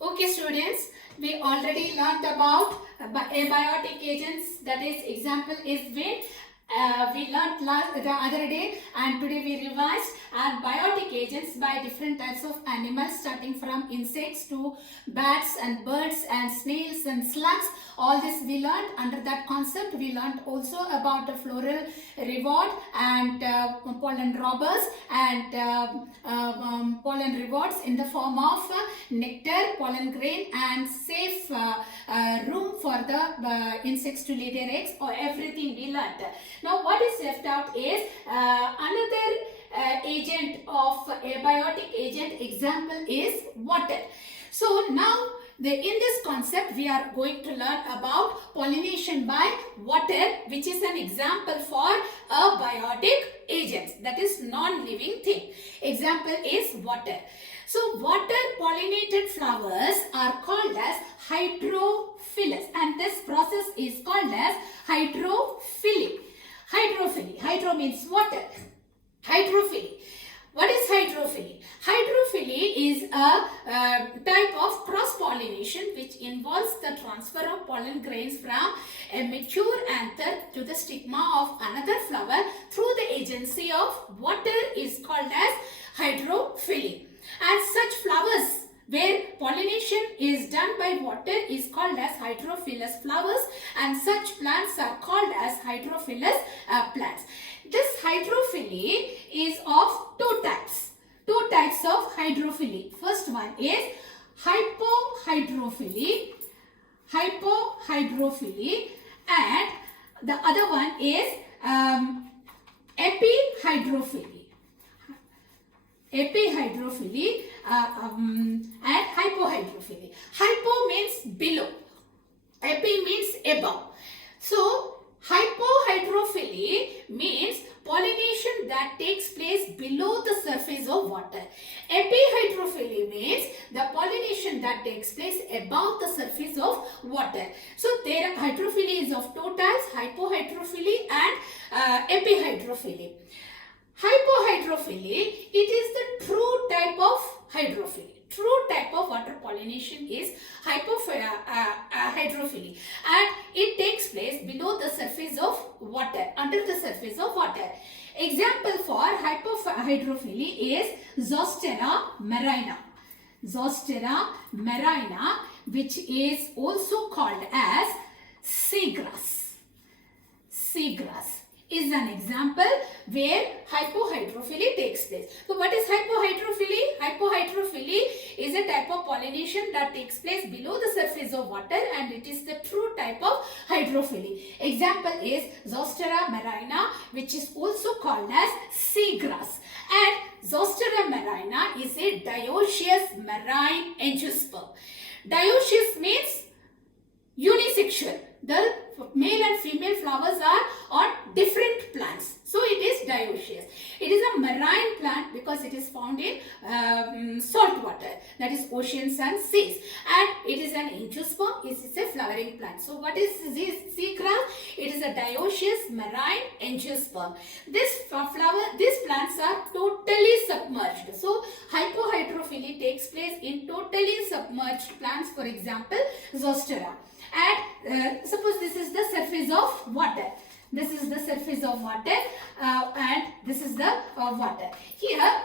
Okay students, we already learned about abiotic agents, that is example is wind. We learned the other day and today we revised, and biotic agents by different types of animals starting from insects to bats and birds and snails and slugs. All this we learned. Under that concept we learned also about the floral reward and pollen robbers and pollen rewards in the form of nectar, pollen grain and safe room for the insects to lay their eggs, or everything we learned. Now what is left out is another agent of abiotic agent example is water. So now in this concept we are going to learn about pollination by water, which is an example for a biotic agent, that is non-living thing. Example is water. So water pollinated flowers are called as hydrophilous, and this process is called as hydrophily. Hydrophily. Hydro means water. Hydrophily. What is hydrophily? Hydrophily is a type of cross-pollination which involves the transfer of pollen grains from a mature anther to the stigma of another flower through the agency of water is called as hydrophily. And such flowers where pollination is done by water is called as hydrophilous flowers, and such plants are called as hydrophilous plants. This hydrophily is of two types. Two types of hydrophily. First one is hypohydrophily. Hypohydrophily, and the other one is epihydrophily. Epihydrophily and hypohydrophily. Hypo means below. Epi means above. So hypohydrophily means pollination that takes place below the surface of water. Epihydrophily means the pollination that takes place above the surface of water. So there hydrophily is of two types, hypohydrophily and epihydrophily. Hypohydrophily, it is the true type of hydrophily. True type of water pollination is hydrophily, and it takes place below the surface of water, under the surface of water. Example for hypohydrophily is Zostera marina. Zostera marina, which is also called as seagrass. Seagrass is an example where hypohydrophily takes place. So what is hypohydrophily? Hypohydrophily is a type of pollination that takes place below the surface of water, and it is the true type of hydrophily. Example is Zostera marina, which is also called as seagrass. And Zostera marina is a dioecious marine angiosperm. Dioecious means unisexual. The male and female flowers are on different plants. So it is dioecious. It is a marine plant because it is found in salt water, that is oceans and seas. And it is an angiosperm. It is a flowering plant. So what is this seagrass? It is a dioecious marine angiosperm. These plants are totally submerged. So hypohydrophily takes place in totally submerged plants. For example, Zostera. And suppose this is the surface of water. This is the surface of water and this is the water. Here,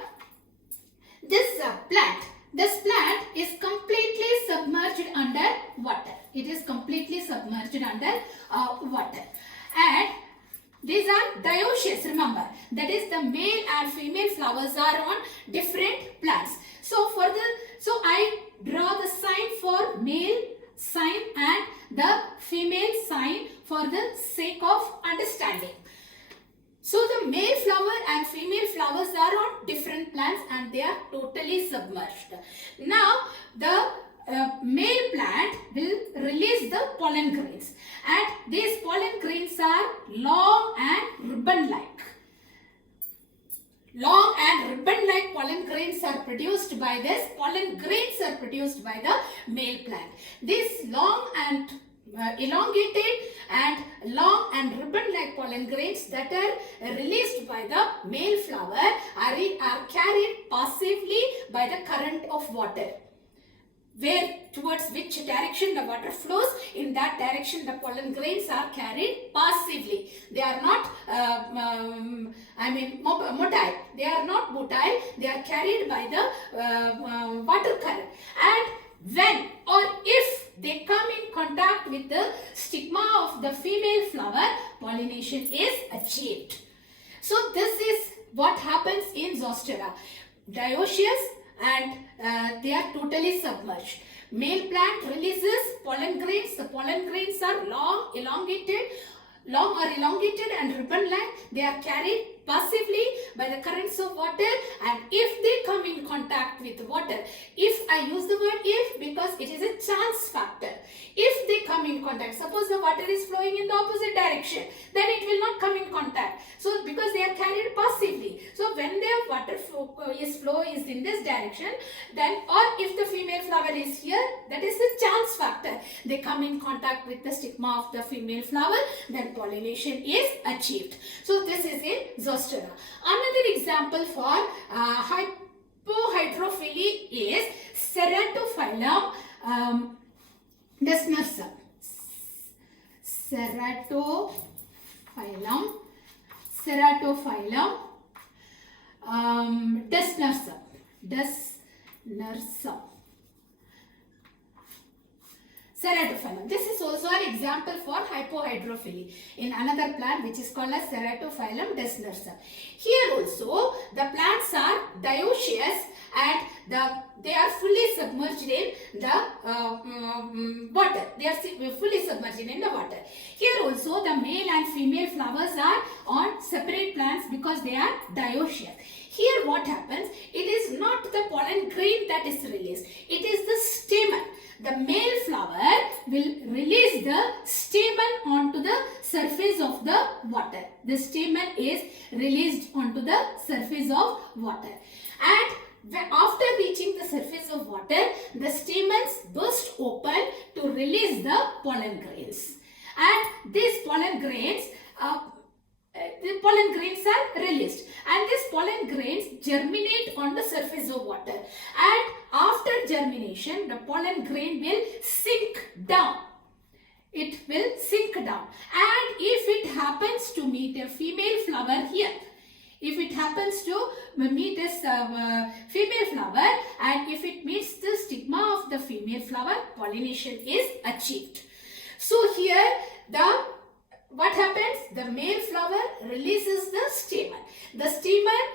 this plant is completely submerged under water. It is completely submerged under water. And these are dioecious, remember. That is, the male and female flowers are on different plants. So I draw the sign for male sign and the female sign for the sake of understanding. So the male flower and female flowers are on different plants and they are totally submerged. Now the male plant will release the pollen grains, and these pollen grains are long and ribbon-like. Long and ribbon-like pollen grains are produced by this. Pollen grains are produced by the male plant. These long and elongated and long and ribbon-like pollen grains that are released by the male flower are carried passively by the current of water. where towards which direction the water flows, in that direction the pollen grains are carried passively. They are not motile. They are not motile. They are carried by the water current. And when or if they come in contact with the stigma of the female flower, pollination is achieved. So this is what happens in Zostera. Dioecious, and they are totally submerged. Male plant releases pollen grains. The pollen grains are long or elongated and ribbon-like. They are carried passively by the currents of water, and if they come in contact with water, if I use the word if because it is a chance factor, if they come in contact, suppose the water is flowing in the opposite direction, then it will not come in contact. So because they are carried passively, so when the water flow is in this direction, then or if the female flower is here, that is the chance factor, they come in contact with the stigma of the female flower, then pollination is achieved. So this is in Zostera. Another example for hypohydrophily is Ceratophyllum desnersum. Ceratophyllum desnersum. Ceratophyllum. This is also an example for hypohydrophily in another plant which is called as Ceratophyllum desnersum. Here also the plants are dioecious and they are fully submerged in the water. They are fully submerged in the water. Here also the male and female flowers are on separate plants because they are dioecious. Here what happens? It is not the pollen grain that is released. It is the stamen. The male flower will release the stamen onto the surface of the water. The stamen is released onto the surface of water. And after reaching the surface of water, the stamens burst open to release the pollen grains. And these pollen grains are released, and these pollen grains germinate on the surface of water, and after germination the pollen grain will sink down. It will sink down, and if it happens to meet a female flower here, if it happens to meet this female flower, and if it meets the stigma of the female flower, pollination is achieved. So here what happens? The male flower releases the stamen. The stamen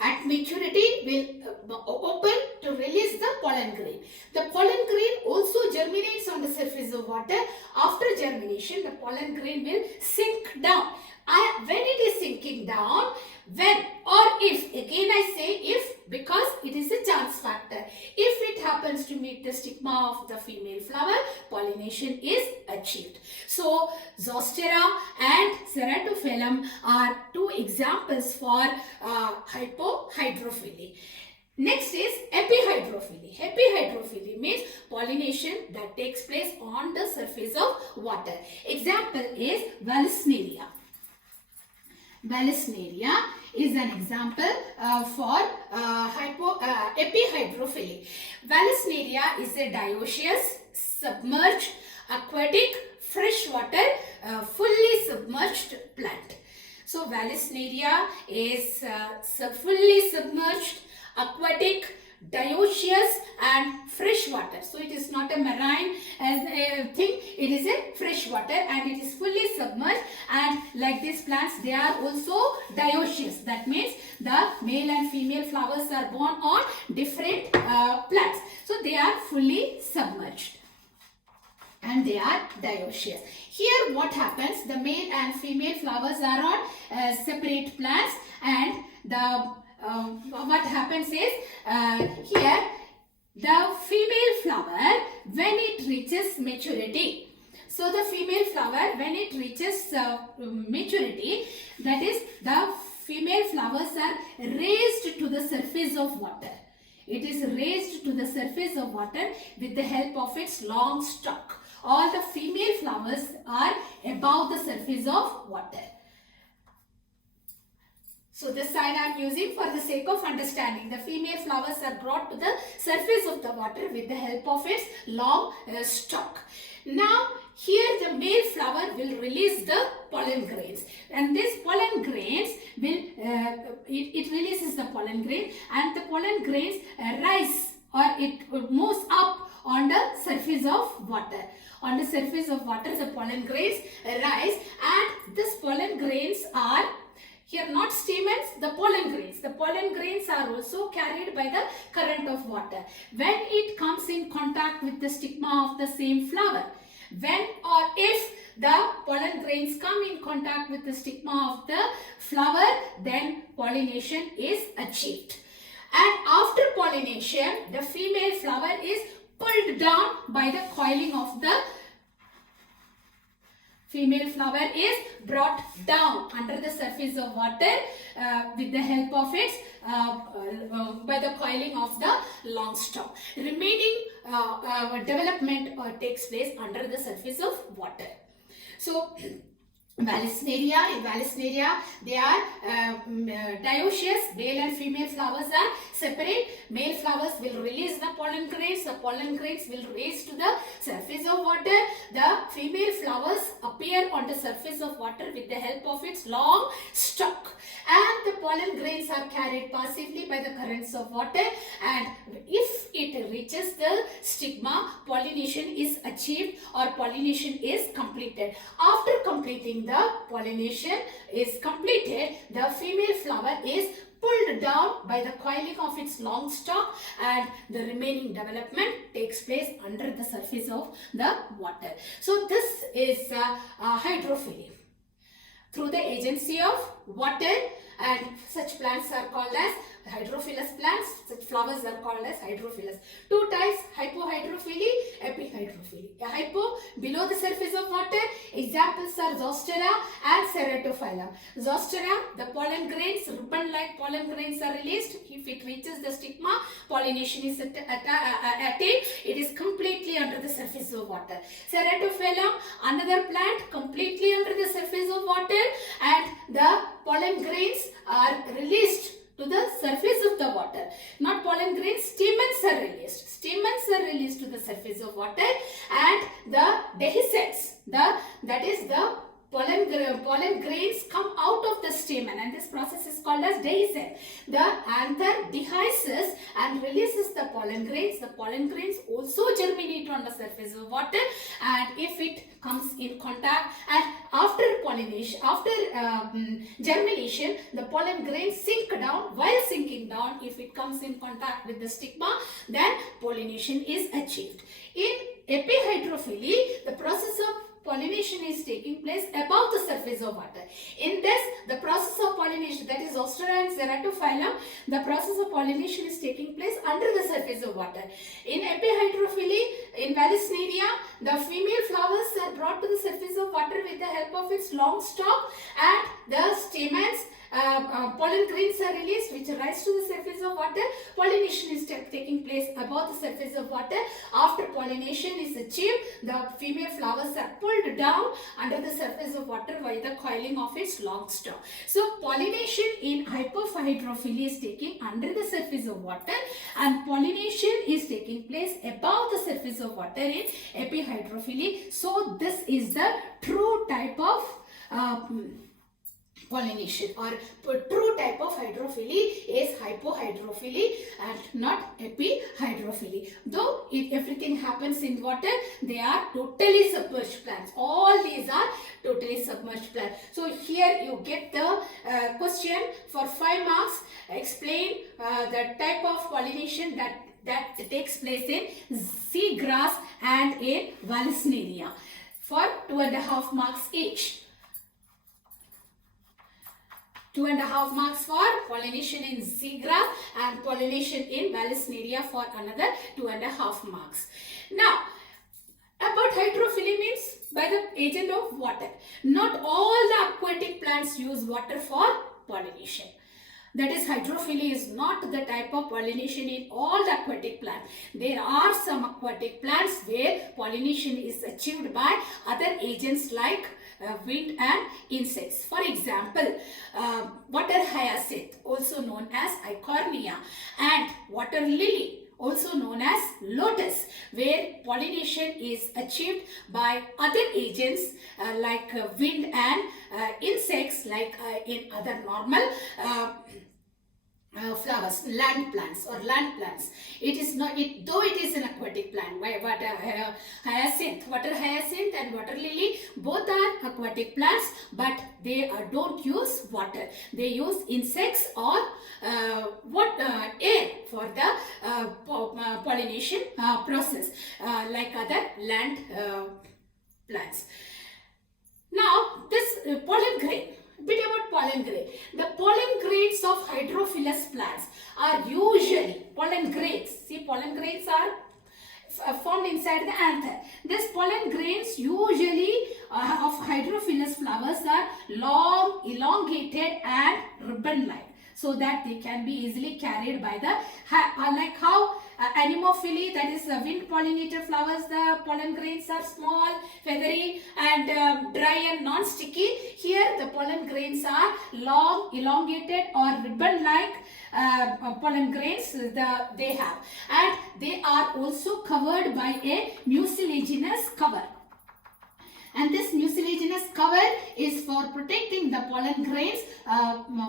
at maturity will open to release the pollen grain. The pollen grain also germinates on the surface of water. After germination, the pollen grain will sink down. When it is sinking down, when or if, again I say if because it is a chance factor. If it happens to meet the stigma of the female flower, pollination is achieved. So Zostera and Ceratophyllum are two examples for hypohydrophily. Next is epihydrophily. Epihydrophily means pollination that takes place on the surface of water. Example is Vallisneria. Vallisneria is an example for epihydrophily. Vallisneria is a dioecious, submerged, aquatic, freshwater, fully submerged plant. So Vallisneria is fully submerged, aquatic, dioecious and freshwater. So it is not a marine thing, it is a freshwater and it is fully submerged, and like these plants they are also dioecious. That means the male and female flowers are born on different plants. So they are fully submerged and they are dioecious. Here what happens, the male and female flowers are on separate plants, and what happens is here the female flower when it reaches maturity. So the female flower when it reaches maturity, that is the female flowers are raised to the surface of water. It is raised to the surface of water with the help of its long stalk. All the female flowers are above the surface of water. So this sign I am using for the sake of understanding. The female flowers are brought to the surface of the water with the help of its long stalk. Now here the male flower will release the pollen grains, and these pollen grains will it releases the pollen grain, and the pollen grains rise, or it moves up on the surface of water. On the surface of water the pollen grains rise, and these pollen grains are here not stamens, the pollen grains. The pollen grains are also carried by the current of water. When it comes in contact with the stigma of the same flower, when or if the pollen grains come in contact with the stigma of the flower, then pollination is achieved. And after pollination, the female flower is pulled down by the coiling of the female flower is brought down under the surface of water with the help of its by the coiling of the long stalk. Remaining development takes place under the surface of water. So Vallisneria, in Vallisneria they are dioecious. Male and female flowers are separate. Male flowers will release the pollen grains. The pollen grains will raise to the surface of water. The female flowers appear on the surface of water with the help of its long stalk, and the pollen grains are carried passively by the currents of water, and if it reaches the stigma, pollination is achieved or pollination is completed. After completing the pollination is completed, the female flower is pulled down by the coiling of its long stalk, and the remaining development takes place under the surface of the water. So this is hydrophily. Through the agency of water, and such plants are called as hydrophilous plants. Such flowers are called as hydrophilous. Two types: hypohydrophily, epihydrophily. A hypo, below the surface of water. Examples are Zostera and Ceratophyllum. Zostera, the pollen grains, ribbon-like pollen grains are released. If it reaches the stigma, pollination is attained. It is completely under the surface of water. Ceratophyllum, another plant completely under the surface of water, and the pollen grains are released to the surface of the water. Not pollen grains, stamens are released. Stamens are released to the surface of water, and the dehiscence, that is the pollen grains come out of the stamen, and this process is called as dehiscence. The anther dehisces and releases the pollen grains. The pollen grains also germinate on the surface of water, and if it comes in contact, and after pollination, after germination, the pollen grains sink down. While sinking down, if it comes in contact with the stigma, then pollination is achieved. In epihydrophily, the process of pollination is taking place above the surface of water. In this, the process of pollination, that is Zostera and Ceratophyllum, the process of pollination is taking place under the surface of water. In epihydrophily, in Vallisneria, the female flowers are brought to the surface of water with the help of its long stalk, and the stamens, pollen grains are released which rise to the surface of water. Pollination is taking place above the surface of water. After pollination is achieved, the female flowers are pulled down under the surface of water by the coiling of its long stalk. So pollination in hypohydrophily is taking under the surface of water, and pollination is taking place above the surface of water in epihydrophily. So this is the true type of pollination, or true type of hydrophily is hypohydrophily and not epihydrophily. Though everything happens in water, they are totally submerged plants. All these are totally submerged plants. So here you get the question for 5 marks. Explain the type of pollination that takes place in seagrass and in Vallisneria for 2.5 marks each. 2.5 marks for pollination in seagrass and pollination in Vallisneria for another 2.5 marks. Now, about hydrophily means by the agent of water. Not all the aquatic plants use water for pollination. That is, hydrophily is not the type of pollination in all the aquatic plants. There are some aquatic plants where pollination is achieved by other agents like wind and insects. For example, water hyacinth, also known as Eichhornia, and water lily, also known as lotus, where pollination is achieved by other agents like wind and insects, like in other normal flowers, land plants or land plants. It is not, though it is an aquatic plant. But hyacinth, water hyacinth and water lily, both are aquatic plants, but they don't use water. They use insects or air for the pollination process, like other land plants. Now, this pollen grain. Bit about pollen grain. The pollen grains of hydrophilous plants are usually pollen grains. See, pollen grains are formed inside the anther. These pollen grains usually of hydrophilous flowers are long, elongated and ribbon-like, so that they can be easily carried by the, like how anemophily, that is wind pollinated flowers, the pollen grains are small, feathery and dry and non-sticky. Here the pollen grains are long, elongated or ribbon-like pollen grains they have, and they are also covered by a mucilaginous cover. And this mucilaginous cover is for protecting the pollen grains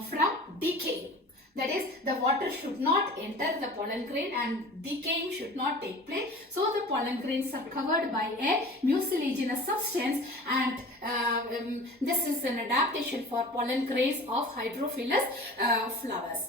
from decay. That is, the water should not enter the pollen grain and decaying should not take place. So the pollen grains are covered by a mucilaginous substance, and this is an adaptation for pollen grains of hydrophilous flowers.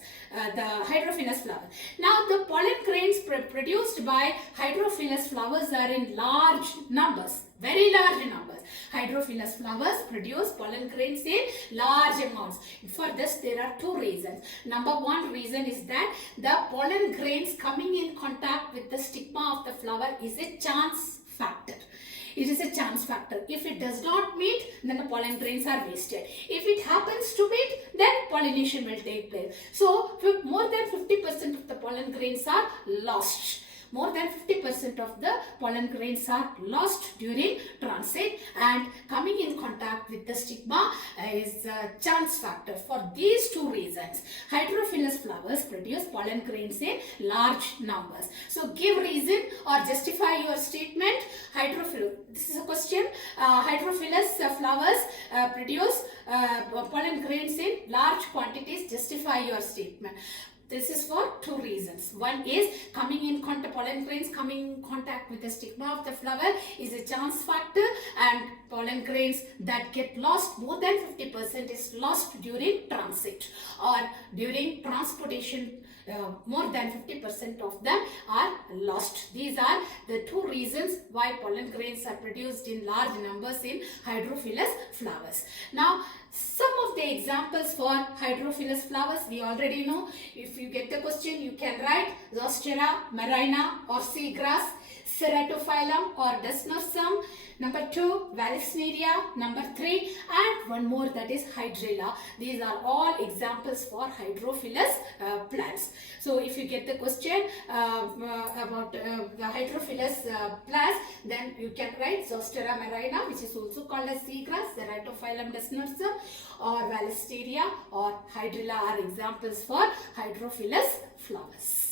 The hydrophilous flowers. Now, the pollen grains produced by hydrophilous flowers are in large numbers, very large numbers. Hydrophilous flowers produce pollen grains in large amounts. For this, there are two reasons. Number one reason is that the pollen grains coming in contact with the stigma of the flower is a chance factor. It is a chance factor. If it does not meet, then the pollen grains are wasted. If it happens to meet, then pollination will take place. So, more than 50% of the pollen grains are lost. More than 50% of the pollen grains are lost during transit, and coming in contact with the stigma is a chance factor. For these two reasons, hydrophilous flowers produce pollen grains in large numbers. So give reason or justify your statement. This is a question. Hydrophilous flowers produce pollen grains in large quantities. Justify your statement. This is for two reasons. One is pollen grains coming in contact with the stigma of the flower is a chance factor, and pollen grains that get lost, more than 50% is lost during transit or during transportation. More than 50% of them are lost. These are the two reasons why pollen grains are produced in large numbers in hydrophilous flowers. Now, some of the examples for hydrophilous flowers we already know. If you get the question, you can write Zostera, Marina or seagrass, Ceratophyllum or Desmorsum. Number 2, Vallisneria. Number 3, and one more, that is Hydrilla. These are all examples for hydrophilous plants. So if you get the question about the hydrophilous plants, then you can write Zostera marina, which is also called as seagrass, Ceratophyllum Desmorsum, or Vallisneria or Hydrilla are examples for hydrophilous flowers.